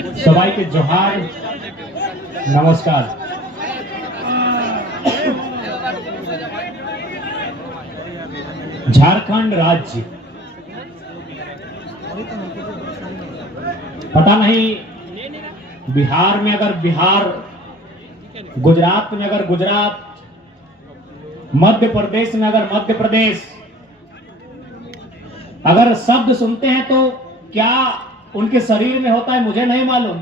सबाई के जोहार, नमस्कार। झारखंड राज्य, पता नहीं बिहार में अगर बिहार, गुजरात में अगर गुजरात, मध्य प्रदेश में अगर मध्य प्रदेश, अगर शब्द सुनते हैं तो क्या उनके शरीर में होता है मुझे नहीं मालूम,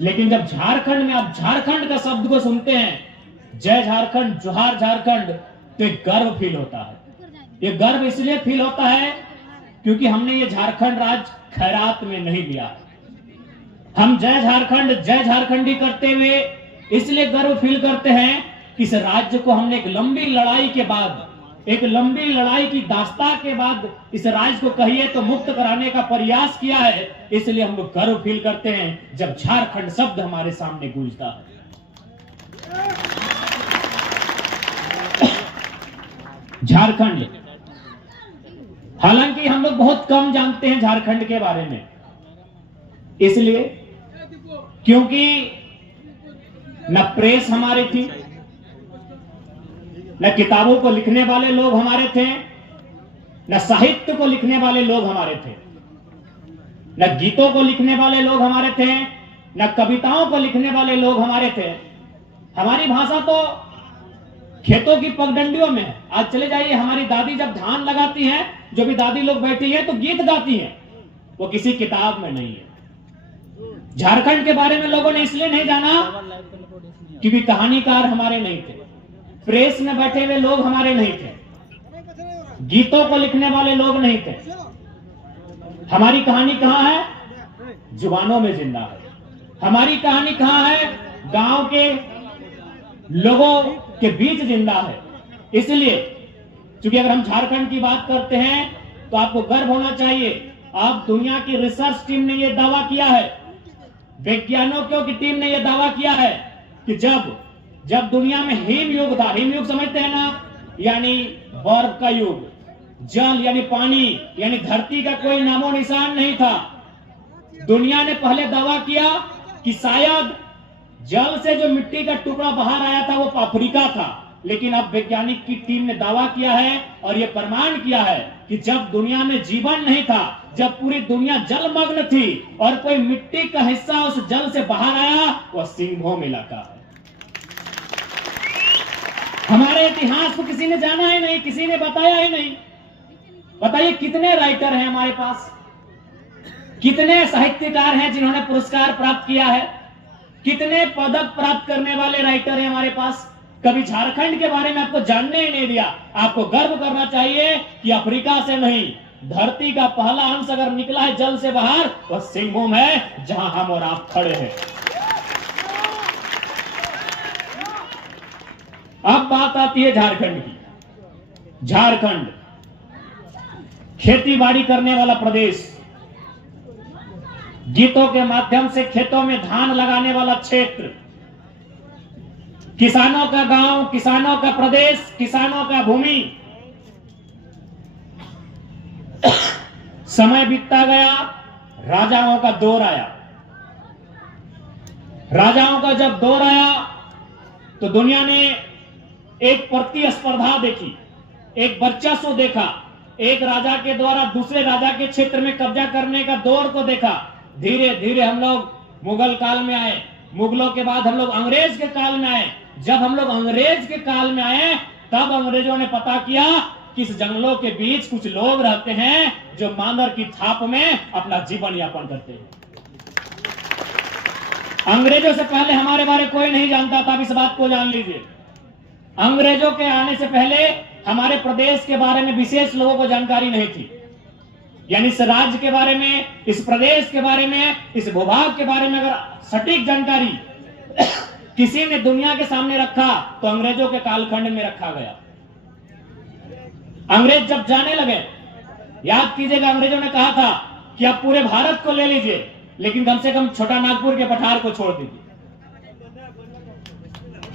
लेकिन जब झारखंड में आप झारखंड का शब्द को सुनते हैं, जय झारखंड, जोहार झारखंड, तो एक गर्व फील होता है। ये गर्व इसलिए फील होता है क्योंकि हमने ये झारखंड राज्य खैरात में नहीं लिया। हम जय झारखंड, जय झारखंडी करते हुए इसलिए गर्व फील करते हैं कि इस राज्य को हमने एक लंबी लड़ाई के बाद, एक लंबी लड़ाई की दास्तां के बाद इस राज्य को कहिए तो मुक्त कराने का प्रयास किया है। इसलिए हम लोग गर्व फील करते हैं जब झारखंड शब्द हमारे सामने गूंजता है। झारखंड, हालांकि हम लोग बहुत कम जानते हैं झारखंड के बारे में, इसलिए क्योंकि न प्रेस हमारी थी, न किताबों को लिखने वाले लोग हमारे थे, न साहित्य को लिखने वाले लोग हमारे थे, न गीतों को लिखने वाले लोग हमारे थे, न कविताओं को लिखने वाले लोग हमारे थे। हमारी भाषा तो खेतों की पगडंडियों में है। आज चले जाइए, हमारी दादी जब धान लगाती हैं, जो भी दादी लोग बैठी हैं तो गीत गाती हैं, वो किसी किताब में नहीं है। झारखंड के बारे में लोगों ने इसलिए नहीं जाना क्योंकि कहानीकार हमारे नहीं थे, प्रेस में बैठे हुए लोग हमारे नहीं थे, गीतों को लिखने वाले लोग नहीं थे। हमारी कहानी कहां है? जुबानों में जिंदा है। हमारी कहानी कहां है? गांव के लोगों के बीच जिंदा है। इसलिए क्योंकि अगर हम झारखंड की बात करते हैं तो आपको गर्व होना चाहिए। अब दुनिया की रिसर्च टीम ने यह दावा किया है, वैज्ञानिकों की टीम ने यह दावा किया है कि जब दुनिया में हिम युग था, हिम युग समझते हैं ना, यानी बर्फ का युग, जल यानी पानी, यानी धरती का कोई नामो निशान नहीं था। दुनिया ने पहले दावा किया कि शायद जल से जो मिट्टी का टुकड़ा बाहर आया था वो अफ्रीका था, लेकिन अब वैज्ञानिक की टीम ने दावा किया है और यह प्रमाण किया है कि जब दुनिया में जीवन नहीं था, जब पूरी दुनिया जलमग्न थी और कोई मिट्टी का हिस्सा उस जल से बाहर आया, वह सिंहभूम इलाका है। हमारे इतिहास को किसी ने जाना ही नहीं, किसी ने बताया ही नहीं। बताइए कितने राइटर हैं हमारे पास, कितने साहित्यकार हैं जिन्होंने पुरस्कार प्राप्त किया है, कितने पदक प्राप्त करने वाले राइटर हैं हमारे पास। कभी झारखंड के बारे में आपको जानने ही नहीं दिया। आपको गर्व करना चाहिए कि अफ्रीका से नहीं, धरती का पहला अंश अगर निकला है जल से बाहर, वह सिंहभूम है जहां हम और आप खड़े हैं। अब बात आती है झारखंड की। झारखंड खेती बाड़ी करने वाला प्रदेश, गीतों के माध्यम से खेतों में धान लगाने वाला क्षेत्र, किसानों का गांव, किसानों का प्रदेश, किसानों का भूमि। समय बीतता गया, राजाओं का दौर आया। राजाओं का जब दौर आया तो दुनिया ने एक प्रतिस्पर्धा देखी, एक वर्चस्व देखा, एक राजा के द्वारा दूसरे राजा के क्षेत्र में कब्जा करने का दौर को देखा। धीरे धीरे हम लोग मुगल काल में आए, मुगलों के बाद हम लोग अंग्रेज के काल में आए। जब हम लोग अंग्रेज के काल में आए तब अंग्रेजों ने पता किया कि इस जंगलों के बीच कुछ लोग रहते हैं जो मानर की थाप में अपना जीवन यापन करते हैं। अंग्रेजों से पहले हमारे बारे कोई नहीं जानता था, अब इस बात को जान लीजिए। अंग्रेजों के आने से पहले हमारे प्रदेश के बारे में विशेष लोगों को जानकारी नहीं थी, यानी इस राज्य के बारे में, इस प्रदेश के बारे में, इस भूभाग के बारे में अगर सटीक जानकारी किसी ने दुनिया के सामने रखा तो अंग्रेजों के कालखंड में रखा गया। अंग्रेज जब जाने लगे, याद कीजिएगा, अंग्रेजों ने कहा था कि आप पूरे भारत को ले लीजिए लेकिन कम से कम छोटा नागपुर के पठार को छोड़ दीजिए।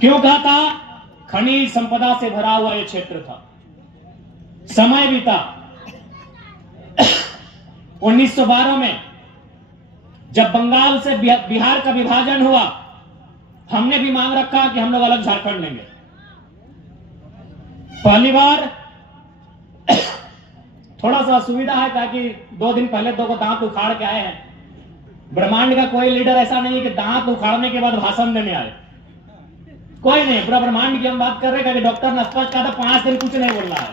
क्यों कहा था? खनिज संपदा से भरा हुआ यह क्षेत्र था। समय बीता, 1912 में जब बंगाल से बिहार का विभाजन हुआ, हमने भी मांग रखा कि हम लोग अलग झारखंड लेंगे। पहली बार थोड़ा सा असुविधा है, ताकि 2 दिन पहले 2 को दांत उखाड़ के आए हैं। ब्रह्मांड का कोई लीडर ऐसा नहीं कि दांत उखाड़ने के बाद भाषण देने आए, कोई नहीं। पूरा ब्रह्मांड की हम बात कर रहे हैं कि डॉक्टर ने स्पष्ट कहा था 5 दिन कुछ नहीं बोलना है।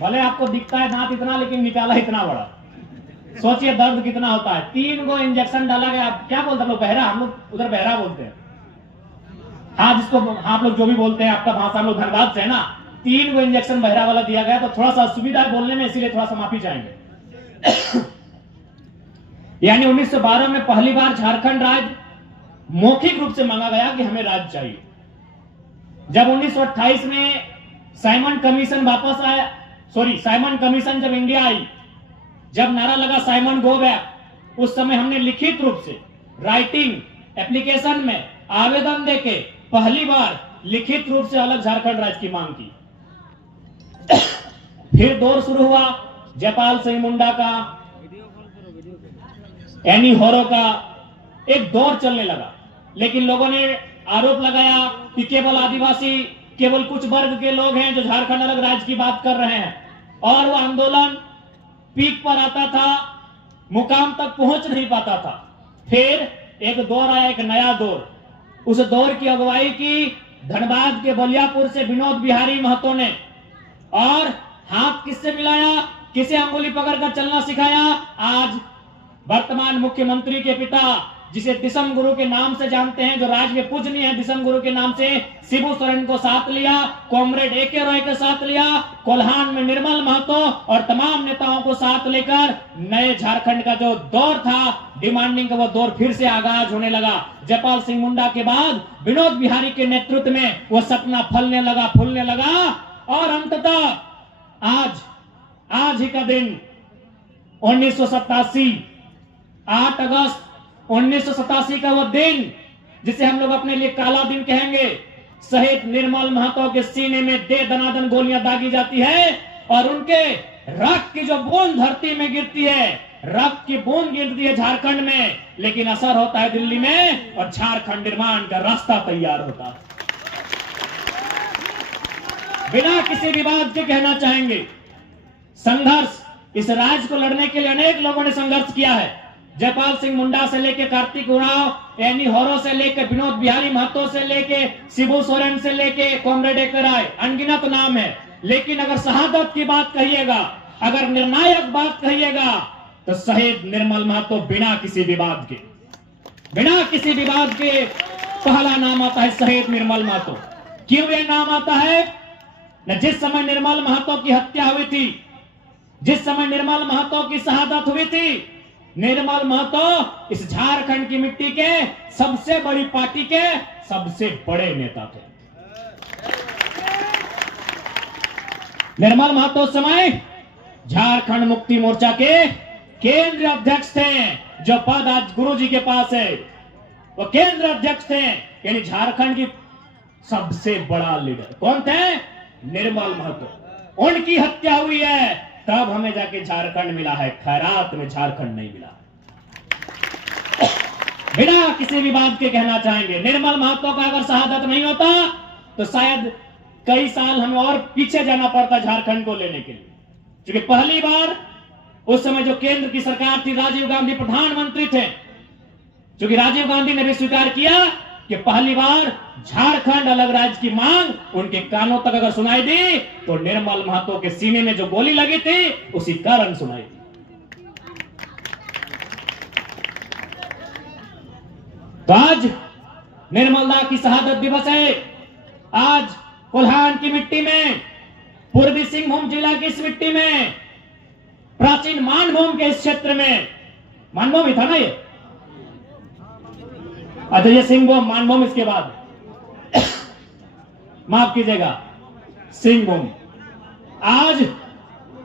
भले आपको दिखता है दांत इतना, लेकिन निकाला इतना बड़ा। सोचिए दर्द कितना होता है। 3 गो इंजेक्शन डाला गया। आप क्या बोलते हैं लोग? बहरा, हम लोग उधर बहरा बोलते हैं। हाँ, जिसको आप लोग जो भी बोलते हैं, आपका भाषा हम लोग धनबाद से है ना। 3 गो इंजेक्शन बहरा वाला दिया गया, तो थोड़ा सा असुविधा है बोलने में, इसीलिए थोड़ा सा माफी चाहेंगे। यानी 1912 में पहली बार झारखंड राज्य मौखिक रूप से मांगा गया कि हमें राज्य चाहिए। जब 1928 में साइमन कमीशन वापस आया, साइमन कमीशन जब इंडिया आई, जब नारा लगा साइमन गो बैक, उस समय हमने लिखित रूप से राइटिंग एप्लीकेशन में आवेदन देके पहली बार लिखित रूप से अलग झारखंड राज्य की मांग की। फिर दौर शुरू हुआ जयपाल सिंह मुंडा का, एनी होरो का, एक दौर चलने लगा। लेकिन लोगों ने आरोप लगाया कि केवल आदिवासी, केवल कुछ वर्ग के लोग हैं जो झारखंड अलग राज्य की बात कर रहे हैं, और वो आंदोलन पीक पर आता था, मुकाम तक पहुंच नहीं पाता था। फिर एक दौर आया, एक नया दौर। उस दौर की अगुवाई की धनबाद के बलियापुर से विनोद बिहारी महतो ने, और हाथ किससे मिलाया, किसे अंगुली पकड़कर चलना सिखाया? आज वर्तमान मुख्यमंत्री के पिता, जिसे दिसम गुरु के नाम से जानते हैं, जो राज्य में पूजनीय है दिसम गुरु के नाम से, शिबू सोरेन को साथ लिया, कॉमरेड ए.के. रॉय के साथ लिया, कोल्हान में निर्मल महतो और तमाम नेताओं को साथ लेकर नए झारखंड का जो दौर था डिमांडिंग का, वो दौर फिर से आगाज होने लगा। जयपाल सिंह मुंडा के बाद विनोद बिहारी के नेतृत्व में वो सपना फलने लगा, फूलने लगा, और अंततः आज ही का दिन 1987 8 अगस्त 1987 का वो दिन, जिसे हम लोग अपने लिए काला दिन कहेंगे। शहीद निर्मल महतो के सीने में दे दनादन गोलियां दागी जाती है, और उनके रक्त की जो बूंद धरती में गिरती है, रक्त की बूंद गिरती है झारखंड में, लेकिन असर होता है दिल्ली में, और झारखंड निर्माण का रास्ता तैयार होता है। बिना किसी विवाद के कहना चाहेंगे, संघर्ष, इस राज्य को लड़ने के लिए अनेक लोगों ने संघर्ष किया है। जयपाल सिंह मुंडा से लेके कार्तिक उरांव, एनी होरो से लेके विनोद बिहारी महतो से लेके शिबू सोरेन से लेके कॉमरेड ए.के. रॉय, अनगिनत नाम है। लेकिन अगर शहादत की बात कहिएगा, अगर निर्णायक बात कहिएगा, तो शहीद निर्मल महतो बिना किसी विवाद के पहला नाम आता है, शहीद निर्मल महतो। क्यों यह नाम आता है? न जिस समय निर्मल महतो की हत्या हुई थी, जिस समय निर्मल महतो की शहादत हुई थी, निर्मल महतो इस झारखंड की मिट्टी के सबसे बड़ी पार्टी के सबसे बड़े नेता थे। निर्मल महतो उस समय झारखंड मुक्ति मोर्चा के केंद्रीय अध्यक्ष थे, जो पद आज गुरुजी के पास है, वो केंद्रीय अध्यक्ष थे। यानी झारखंड की सबसे बड़ा लीडर कौन थे? निर्मल महतो। उनकी हत्या हुई है, तब हमें जाके झारखंड मिला है, खैरात में झारखंड नहीं मिला। बिना किसी विवाद के कहना चाहेंगे, निर्मल महतो का अगर शहादत नहीं होता तो शायद कई साल हमें और पीछे जाना पड़ता झारखंड को लेने के लिए। क्योंकि पहली बार उस समय जो केंद्र की सरकार थी, राजीव गांधी प्रधानमंत्री थे, क्योंकि राजीव गांधी ने भी स्वीकार किया कि पहली बार झारखंड अलग राज्य की मांग उनके कानों तक अगर सुनाई दी, तो निर्मल महतो के सीने में जो गोली लगी थी उसी कारण सुनाई दी। तो आज निर्मलदा की शहादत दिवस है। आज कोल्हान की मिट्टी में, पूर्वी सिंहभूम जिला की इस मिट्टी में, प्राचीन मानभूम के इस क्षेत्र में, मानभूम ही था ना ये, अच्छा ये सिंहभूम, मानभूम इसके बाद माफ कीजिएगा, सिंहभूम। आज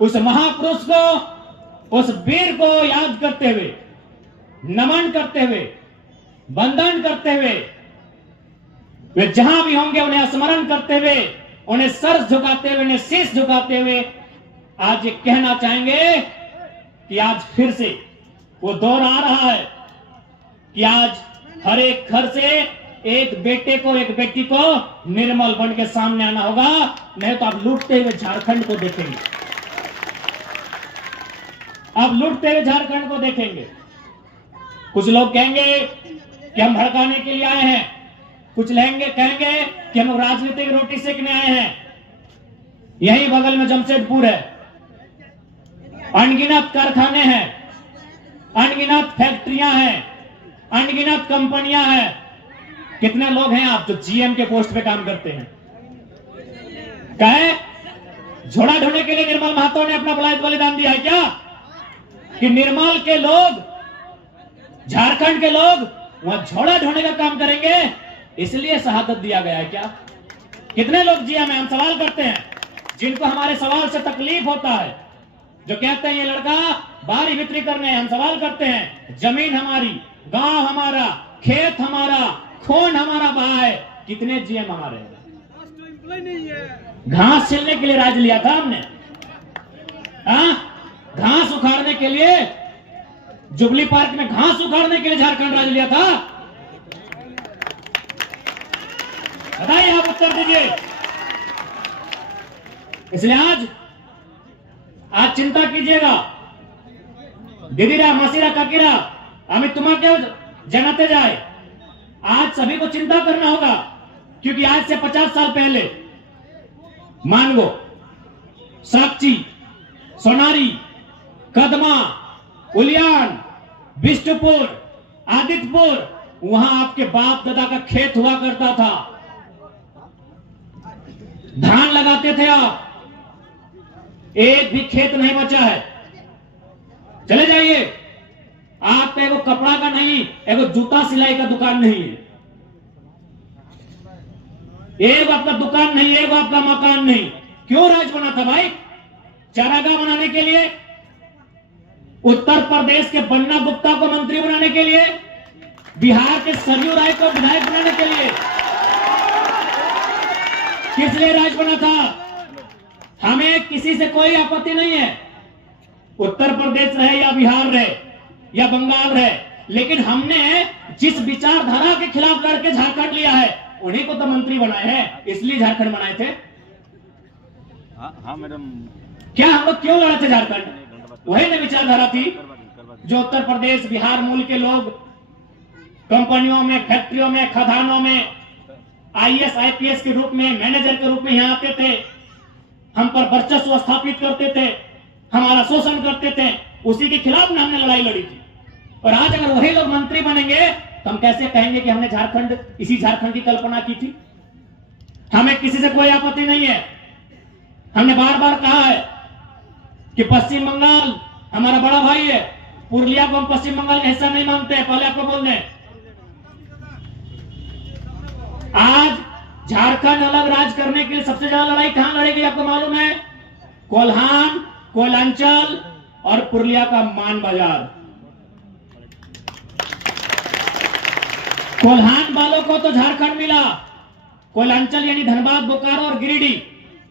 उस महापुरुष को, उस वीर को याद करते हुए, नमन करते हुए, वंदन करते हुए, वे जहां भी होंगे उन्हें स्मरण करते हुए, उन्हें सर झुकाते हुए, उन्हें शीश झुकाते हुए आज ये कहना चाहेंगे कि आज फिर से वो दौर आ रहा है कि आज हर एक घर से एक बेटे को, एक बेटी को निर्मल बन के सामने आना होगा, नहीं तो आप लूटते हुए झारखंड को देखेंगे। आप लूटते हुए झारखंड को देखेंगे। कुछ लोग कहेंगे कि हम भड़काने के लिए आए हैं, कुछ कहेंगे कि हम राजनीतिक रोटी सेकने आए हैं। यही बगल में जमशेदपुर है, अनगिनत कारखाने हैं, अनगिनत फैक्ट्रियां हैं, अनगिनत कंपनियां हैं। कितने लोग हैं आप जो जीएम के पोस्ट पे काम करते हैं? कहे झोड़ा ढोने के लिए निर्मल महतो ने अपना बलिदान दिया है क्या? कि निर्मल के लोग, झारखंड के लोग वहां झोड़ा ढोने का काम करेंगे, इसलिए शहादत दिया गया है क्या? कितने लोग जीएम है? हम सवाल करते हैं, जिनको हमारे सवाल से तकलीफ होता है, जो कहते हैं ये लड़का बारी बिक्री करने, हम सवाल करते हैं, जमीन हमारी, गांव हमारा, खेत हमारा, खून हमारा बहा है, कितने जीएम हमारे हैं? घास छिलने के लिए राज लिया था हमने, घास उखाड़ने के लिए, जुबली पार्क में घास उखाड़ने के लिए झारखंड राज लिया था। बताइए, आप उत्तर दीजिए। इसलिए आज चिंता कीजिएगा, दीदीरा, मासीरा, काकीरा, हमें तुम्हारा क्यों जनाते जाए। आज सभी को चिंता करना होगा, क्योंकि आज से 50 साल पहले मानगो, साक्षी, सोनारी, कदमा, उलियान, बिष्टुपुर, आदित्यपुर, वहां आपके बाप दादा का खेत हुआ करता था। धान लगाते थे आप, एक भी खेत नहीं बचा है। चले जाइए, आपका एगो कपड़ा का नहीं, एगो जूता सिलाई का दुकान नहीं है, एक आपका दुकान नहीं, एक आपका मकान नहीं। क्यों राज बना था भाई? चारागाह बनाने के लिए, उत्तर प्रदेश के बन्ना गुप्ता को मंत्री बनाने के लिए, बिहार के सरयू राय को विधायक बनाने के लिए। किस लिए राज बना था? हमें किसी से कोई आपत्ति नहीं है, उत्तर प्रदेश रहे या बिहार रहे या बंगाल रहे, लेकिन हमने जिस विचारधारा के खिलाफ लड़के झारखंड लिया है, उन्हीं को तो मंत्री बनाए हैं, इसलिए झारखंड बनाए थे। हाँ मैडम, क्या हम लोग क्यों लड़े थे झारखंड? वही ना विचारधारा थी जो उत्तर प्रदेश, बिहार मूल के लोग कंपनियों में, फैक्ट्रियों में, खदानों में आईएएस, आईपीएस के रूप में, मैनेजर के रूप में यहाँ आते थे, हम पर वर्चस्व स्थापित करते थे, हमारा शोषण करते थे। उसी के खिलाफ ना हमने लड़ाई लड़ी थी। और आज अगर वही लोग मंत्री बनेंगे तो हम कैसे कहेंगे कि हमने इसी झारखंड की कल्पना की थी? हमें किसी से कोई आपत्ति नहीं है। हमने बार बार कहा है कि पश्चिम बंगाल हमारा बड़ा भाई है, पुरुलिया को हम पश्चिम बंगाल का हिस्सा नहीं मानते हैं, पहले आपको बोल दें। आज झारखंड अलग राज करने के लिए सबसे ज्यादा लड़ाई कहां लड़ेगी आपको मालूम है? कोल्हान, कोयलांचल और पुरुलिया का मान बाजार। कोल्हान वालों को तो झारखंड मिला, कोयलांचल यानी धनबाद, बोकारो और गिरिडीह,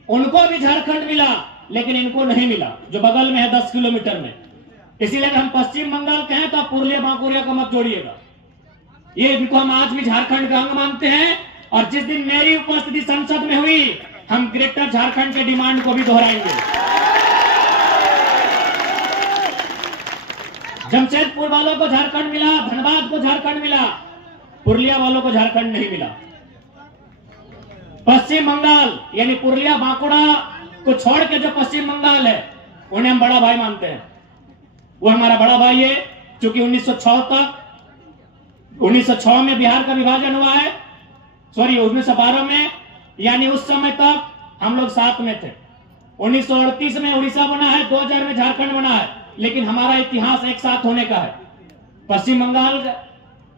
उनको भी झारखंड मिला, लेकिन इनको नहीं मिला, जो बगल में है 10 किलोमीटर में। इसीलिए हम पश्चिम बंगाल कहें तो पुरुलिया बांकुरिया को मत जोड़िएगा। ये इनको हम आज भी झारखंड का अंग मानते हैं, और जिस दिन मेरी उपस्थिति संसद में हुई, हम ग्रेटर झारखंड के डिमांड को भी दोहराएंगे। जमशेदपुर वालों को झारखंड मिला, धनबाद को झारखंड मिला, पुरुलिया वालों को झारखंड नहीं मिला। पश्चिम बंगाल यानी पुरुलिया, बांकुड़ा को छोड़ के जो पश्चिम बंगाल है, उन्हें हम बड़ा भाई मानते हैं। वो हमारा बड़ा भाई है, क्योंकि 1906 में बिहार का विभाजन हुआ है, 1912 में, यानी उस समय तक हम लोग साथ में थे। 1938 में उड़ीसा बना है, 2000 में झारखंड बना है, लेकिन हमारा इतिहास एक साथ होने का है। पश्चिम बंगाल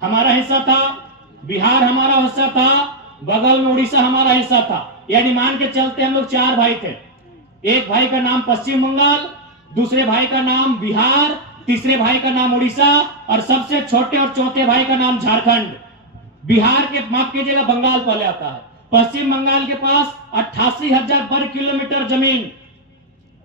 हमारा हिस्सा था, बिहार हमारा हिस्सा था, बगल में उड़ीसा हमारा हिस्सा था, यानी मान के चलते हम लोग 4 भाई थे। एक भाई का नाम पश्चिम बंगाल, दूसरे भाई का नाम बिहार, तीसरे भाई का नाम उड़ीसा, और सबसे छोटे और चौथे भाई का नाम झारखंड। बिहार के, माफ कीजिएगा, बंगाल पहले आता है। पश्चिम बंगाल के पास 88,000 वर्ग किलोमीटर जमीन,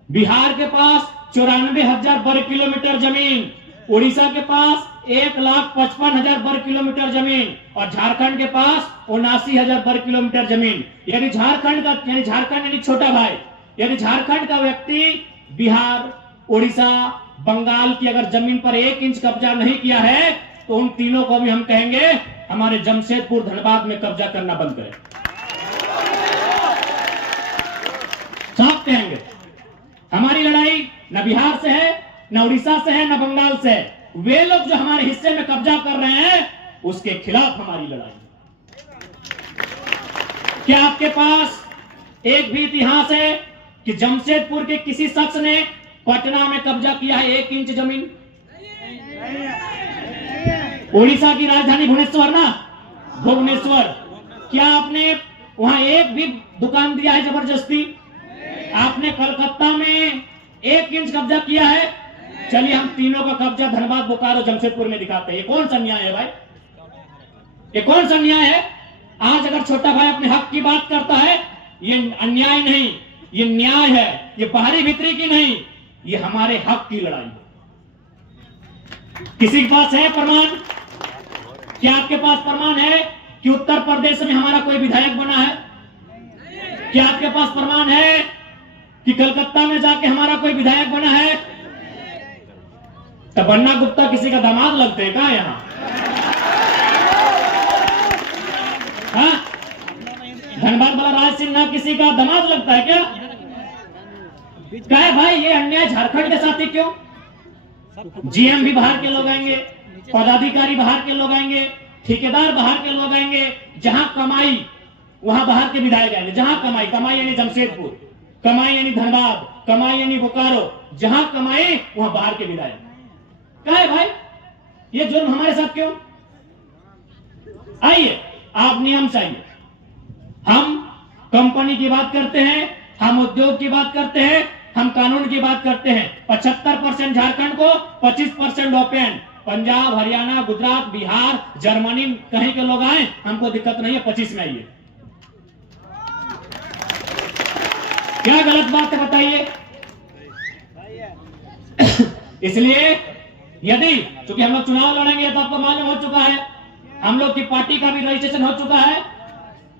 बिहार के पास 94,000 वर्ग किलोमीटर जमीन, उड़ीसा के पास 1,55,000 वर्ग किलोमीटर जमीन और झारखंड के पास 79,000 वर्ग किलोमीटर जमीन। यदि झारखंड का यानी छोटा भाई, यदि झारखंड का व्यक्ति बिहार, उड़ीसा, बंगाल की अगर जमीन पर 1 इंच कब्जा नहीं किया है तो उन तीनों को भी हम कहेंगे हमारे जमशेदपुर धनबाद में कब्जा करना बंद करें। साफ कहेंगे हमारी लड़ाई न बिहार से है, न उड़ीसा से है, न बंगाल से है। वे लोग जो हमारे हिस्से में कब्जा कर रहे हैं उसके खिलाफ हमारी लड़ाई। क्या आपके पास एक भी इतिहास है कि जमशेदपुर के किसी शख्स ने पटना में कब्जा किया है 1 इंच जमीन? उड़ीसा की राजधानी भुवनेश्वर ना, भुवनेश्वर, क्या आपने वहां एक भी दुकान दिया है जबरदस्ती? आपने कलकत्ता में 1 इंच कब्जा किया है? चलिए हम तीनों का कब्जा धनबाद, बोकारो, जमशेदपुर में दिखाते हैं। ये कौन सा न्याय है भाई? ये कौन सा न्याय है? आज अगर छोटा भाई अपने हक की बात करता है, ये अन्याय नहीं, ये न्याय है। ये बाहरी भीतरी की नहीं, ये हमारे हक की लड़ाई है। किसी के पास है प्रमाण? क्या आपके पास प्रमाण है कि उत्तर प्रदेश में हमारा कोई विधायक बना है? क्या आपके पास प्रमाण है कि कलकत्ता में जाके हमारा कोई विधायक बना है? तो बन्ना गुप्ता किसी का दामाद लगते हैं क्या यहां? हाँ? धनबाद वाला राज सिन्हा किसी का दामाद लगता है क्या? क्या है भाई ये अन्याय झारखंड के साथ ही क्यों? जीएम भी बाहर के लोग आएंगे, पदाधिकारी बाहर के लोग आएंगे, ठेकेदार बाहर के लोग आएंगे। जहां कमाई वहां बाहर के विधायक आएंगे। जहां कमाई, कमाई यानी जमशेदपुर, कमाई यानी धनबाद, कमाई यानी बोकारो, जहां कमाई वहां बाहर के विधायक। क्या है भाई ये जुर्म हमारे साथ क्यों? आइए आप नियम चाहिए। हम कंपनी की बात करते हैं, हम उद्योग की बात करते हैं, हम कानून की बात करते हैं। 75% झारखंड को, 25% ओपन। पंजाब, हरियाणा, गुजरात, बिहार, जर्मनी कहीं के लोग आए, हमको दिक्कत नहीं है, 25 में आइए। क्या गलत बात है बताइए? इसलिए यदि चूंकि हम लोग चुनाव लड़ेंगे तो आपको मालूम हो चुका है, हम लोग की पार्टी का भी रजिस्ट्रेशन हो चुका है।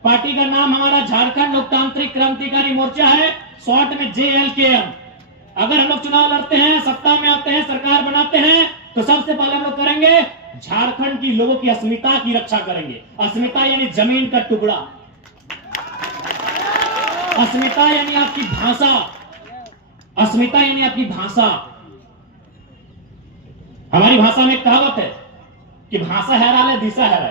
पार्टी का नाम हमारा झारखंड लोकतांत्रिक क्रांतिकारी मोर्चा है, शॉर्ट में JLKM। अगर हम लोग चुनाव लड़ते हैं, सत्ता में आते हैं, सरकार बनाते हैं, तो सबसे पहले हम लोग करेंगे झारखंड की लोगों की अस्मिता की रक्षा करेंगे। अस्मिता यानी जमीन का टुकड़ा, अस्मिता यानी आपकी भाषा, अस्मिता यानी आपकी भाषा। हमारी भाषा में एक कहावत है कि भाषा हैरा ले दिशा हैरा।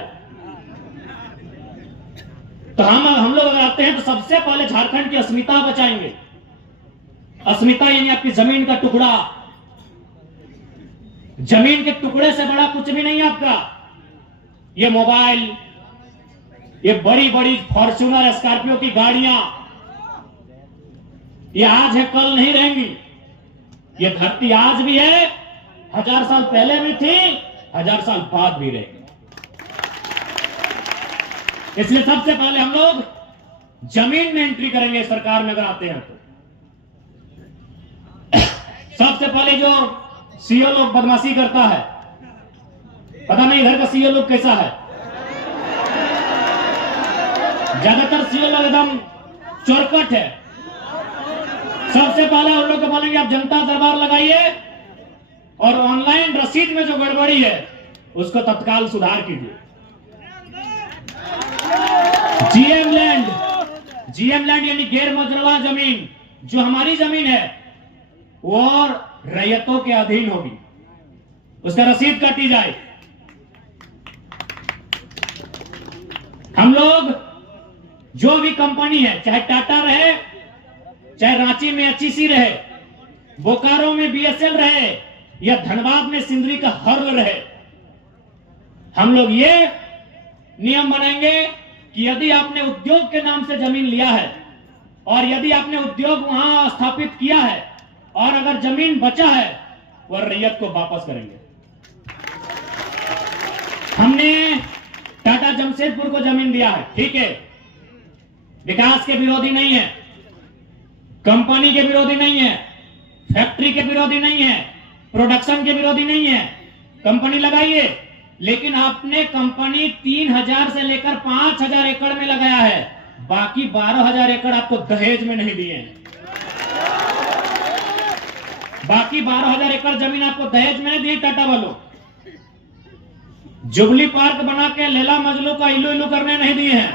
तो हम लोग अगर आते हैं तो सबसे पहले झारखंड की अस्मिता बचाएंगे। अस्मिता यानी आपकी जमीन का टुकड़ा। जमीन के टुकड़े से बड़ा कुछ भी नहीं आपका। ये मोबाइल, ये बड़ी बड़ी फॉर्च्यूनर, स्कॉर्पियो की गाड़ियां, ये आज है कल नहीं रहेंगी। ये धरती आज भी है, 1000 साल पहले भी थी, 1000 साल बाद भी रहेगी। इसलिए सबसे पहले हम लोग जमीन में एंट्री करेंगे सरकार में अगर आते हैं तो। सबसे पहले जो सीओ लोग बदमाशी करता है, पता नहीं इधर का सीओ लोग कैसा है। ज्यादातर सीओ लोग एकदम चोरकट है। सबसे पहले उन लोग को बोलेंगे आप जनता दरबार लगाइए और ऑनलाइन रसीद में जो गड़बड़ी है उसको तत्काल सुधार कीजिए। जीएम लैंड यानी गैर मजरूआ जमीन, जो हमारी जमीन है वो और रैयतों के अधीन होगी, उसका रसीद काटी जाए। हम लोग जो भी कंपनी है, चाहे टाटा रहे, चाहे रांची में HEC रहे, बोकारो में BSL रहे, या धनबाद में सिंदरी का हर्ल रहे, हम लोग ये नियम बनाएंगे कि यदि आपने उद्योग के नाम से जमीन लिया है और यदि आपने उद्योग वहां स्थापित किया है और अगर जमीन बचा है वह रैयत को वापस करेंगे। हमने टाटा जमशेदपुर को जमीन दिया है, ठीक है, विकास के विरोधी नहीं है, कंपनी के विरोधी नहीं है, फैक्ट्री के विरोधी नहीं है, प्रोडक्शन के विरोधी नहीं है, कंपनी लगाइए, लेकिन आपने कंपनी 3000 से लेकर 5000 एकड़ में लगाया है, बाकी 12000 एकड़ आपको दहेज में नहीं दिए हैं। बाकी 12000 एकड़ जमीन आपको दहेज में नहीं दी टाटा वालों। जुबली पार्क बना के लैला मजनू का इल्लू इल्लू करने नहीं दिए हैं।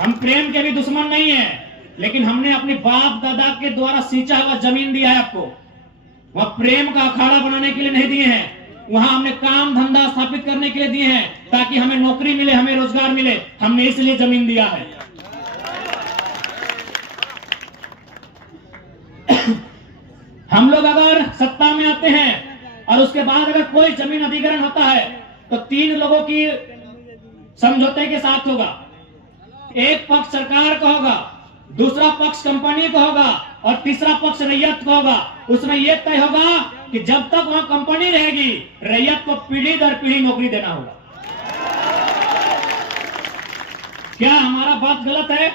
हम प्रेम के भी दुश्मन नहीं है, लेकिन हमने अपने बाप दादा के द्वारा सींचा हुआ जमीन दिया है आपको, वह प्रेम का अखाड़ा बनाने के लिए नहीं दिए हैं। वहां हमने काम धंधा स्थापित करने के लिए दिए हैं, ताकि हमें नौकरी मिले, हमें रोजगार मिले। हमने इसलिए जमीन दिया है। हम लोग अगर सत्ता में आते हैं और उसके बाद अगर कोई जमीन अधिग्रहण होता है तो 3 लोगों की समझौते के साथ होगा। एक पक्ष सरकार का होगा, दूसरा पक्ष कंपनी का होगा और तीसरा पक्ष रैयत का होगा। उसमें यह तय होगा कि जब तक वहां कंपनी रहेगी, रैयत को पीढ़ी दर पीढ़ी नौकरी देना होगा। क्या हमारा बात गलत है?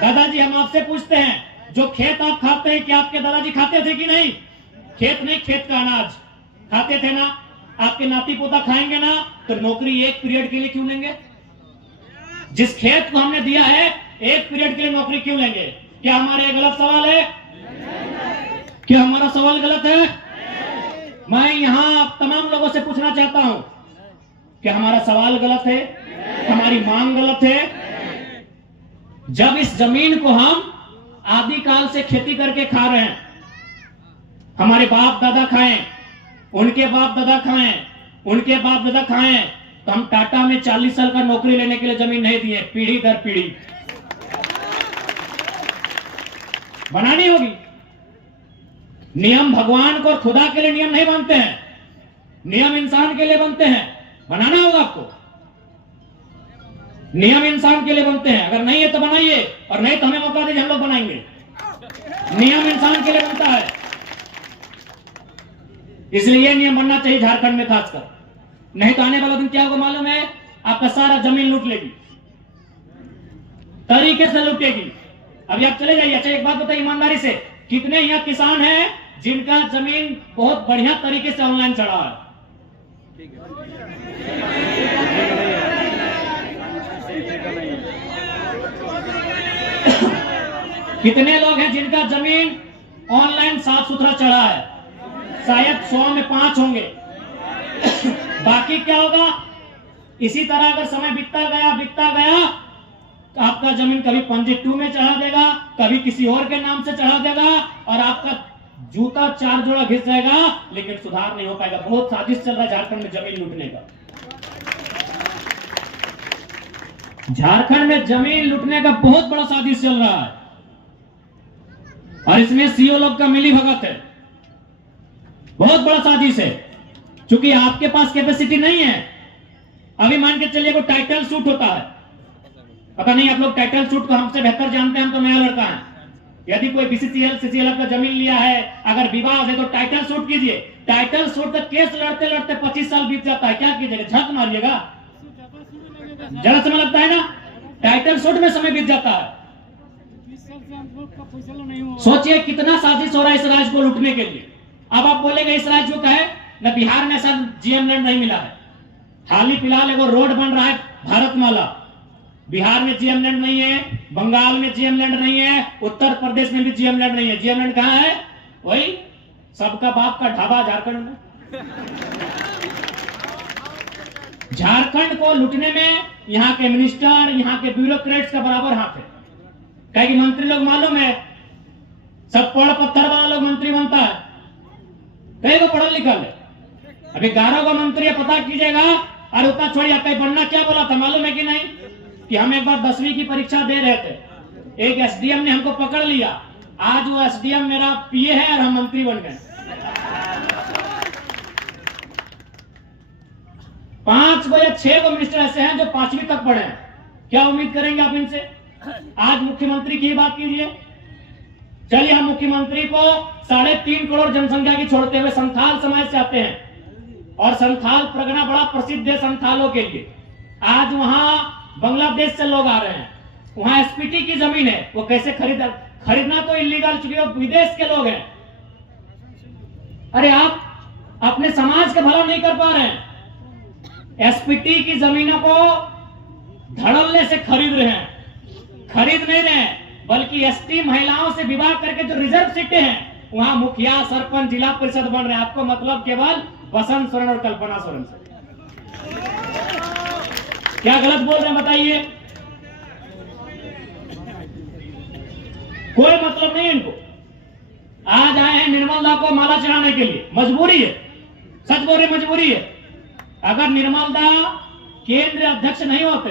दादाजी, हम आपसे पूछते हैं, जो खेत आप खाते हैं, क्या आपके दादाजी खाते थे कि नहीं? खेत नहीं, खेत का अनाज खाते थे ना? आपके नाती पोता खाएंगे ना? तो नौकरी एक पीरियड के लिए क्यों लेंगे? जिस खेत को हमने दिया है, एक पीरियड के लिए नौकरी क्यों लेंगे? क्या हमारा ये गलत सवाल है? क्या हमारा सवाल गलत है? मैं यहां तमाम लोगों से पूछना चाहता हूं, क्या हमारा सवाल गलत है? हमारी मांग गलत है? जब इस जमीन को हम आदिकाल से खेती करके खा रहे हैं, हमारे बाप दादा खाएं, उनके बाप दादा खाएं, उनके बाप दादा खाएं, तो हम टाटा में 40 साल का नौकरी लेने के लिए जमीन नहीं दिए, पीढ़ी दर पीढ़ी बनानी होगी। नियम भगवान को और खुदा के लिए नियम नहीं बनते हैं, नियम इंसान के लिए बनते हैं। बनाना होगा आपको, नियम इंसान के लिए बनते हैं। अगर नहीं है तो बनाइए, और नहीं तो हमें मौका दीजिए, हम लोग बनाएंगे। नियम इंसान के लिए बनता है, इसलिए ये नियम बनना चाहिए झारखंड में खासकर। नहीं तो आने वाला दिन क्या होगा मालूम है? आपका सारा जमीन लूट लेगी, तरीके से लूटेगी। अभी आप चले जाइए। अच्छा, एक बात बताइए ईमानदारी से, कितने यहाँ किसान हैं जिनका जमीन बहुत बढ़िया तरीके से ऑनलाइन चढ़ा है? कितने लोग हैं जिनका जमीन ऑनलाइन साफ सुथरा चढ़ा है? शायद 100 में 5 होंगे। बाकी क्या होगा? इसी तरह अगर समय बीतता गया तो आपका जमीन कभी पंजी 2 में चढ़ा देगा, कभी किसी और के नाम से चढ़ा देगा, और आपका जूता 4 जोड़ा घिस जाएगा, लेकिन सुधार नहीं हो पाएगा। बहुत साजिश चल रहा है झारखंड में जमीन लूटने का। झारखंड में जमीन लूटने का बहुत बड़ा साजिश चल रहा है, और इसमें सीओ लोग का मिली भगत है। बहुत बड़ा साजिश है, क्योंकि आपके पास कैपेसिटी नहीं है। अभी मान के चलिए कोई टाइटल सूट होता है, पता नहीं आप लोग टाइटल सूट को हमसे बेहतर जानते हैं, हम तो नया लड़का है। यदि कोई बीसीसीएल सीसीएल का जमीन लिया है, अगर विवाद है तो टाइटल सूट कीजिए। टाइटल सूट का केस लड़ते लड़ते 25 साल बीत जाता है, क्या कीजिएगा? झक मारिएगा? जरा समय लगता है ना, टाइटल सूट में समय बीत जाता है। सोचिए कितना साजिश हो रहा है इस राज्य को लूटने के लिए। अब आप बोलेंगे इस राज्य का है ना, बिहार में ऐसा जीएम लैंड नहीं मिला है। हाल ही फिलहाल एगो रोड बन रहा है भारतमाला, बिहार में जीएम लैंड नहीं है, बंगाल में जीएम लैंड नहीं है, उत्तर प्रदेश में भी जीएम लैंड नहीं है। जीएम लैंड कहां है? वही सबका बाप का ढाबा झारखंड में। झारखंड को लूटने में यहाँ के मिनिस्टर, यहाँ के ब्यूरोक्रेट्स का बराबर हाथ है। कहे कि मंत्री लोग मालूम है, सब पढ़ पत्थर वाला लोग मंत्री बनता है, कई को पढ़ल लिखल है। अभी 11 का मंत्री है, पता कीजिएगा। और उतना छोड़िए, आपका बनना क्या बोला था मालूम है कि नहीं? कि हम एक बार 10वीं की परीक्षा दे रहे थे, एक एसडीएम ने हमको पकड़ लिया। आज वो एसडीएम मेरा पीए है और हम मंत्री बन गए। 5 को या 6 को मिनिस्टर ऐसे हैं जो 5वीं तक पढ़े हैं। क्या उम्मीद करेंगे आप इनसे? आज मुख्यमंत्री की बात कीजिए। चलिए, हम मुख्यमंत्री को 3.5 करोड़ जनसंख्या की छोड़ते हुए संथाल समाज से आते हैं, और संथाल परगना बड़ा प्रसिद्ध है संथालों के लिए। आज वहां बांग्लादेश से लोग आ रहे हैं, वहां एसपीटी की जमीन है, वो कैसे खरीदना तो इलीगल, चूंकि वो विदेश के लोग हैं। अरे आप अपने समाज का भला नहीं कर पा रहे हैं। एसपीटी की जमीनों को धड़ल्ले से खरीद रहे हैं, खरीद नहीं रहे हैं, बल्कि एसटी महिलाओं से विवाह करके जो रिजर्व सीटें हैं वहां मुखिया, सरपंच, जिला परिषद बन रहे हैं। आपको मतलब केवल बसंत सोरेन और कल्पना सोरेन से। क्या गलत बोल रहे हैं बताइए? कोई मतलब नहीं इनको। आज आए हैं निर्मल दा को माला चढ़ाने के लिए, मजबूरी है, सच बोल रहे मजबूरी है। अगर निर्मल दा केंद्रीय अध्यक्ष नहीं होते,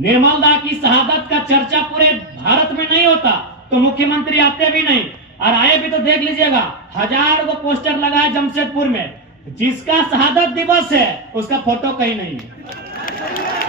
निर्मल दा की शहादत का चर्चा पूरे भारत में नहीं होता, तो मुख्यमंत्री आते भी नहीं। और आए भी तो देख लीजिएगा, 1000 को पोस्टर लगा है जमशेदपुर में, जिसका शहादत दिवस है उसका फोटो कहीं नहीं है।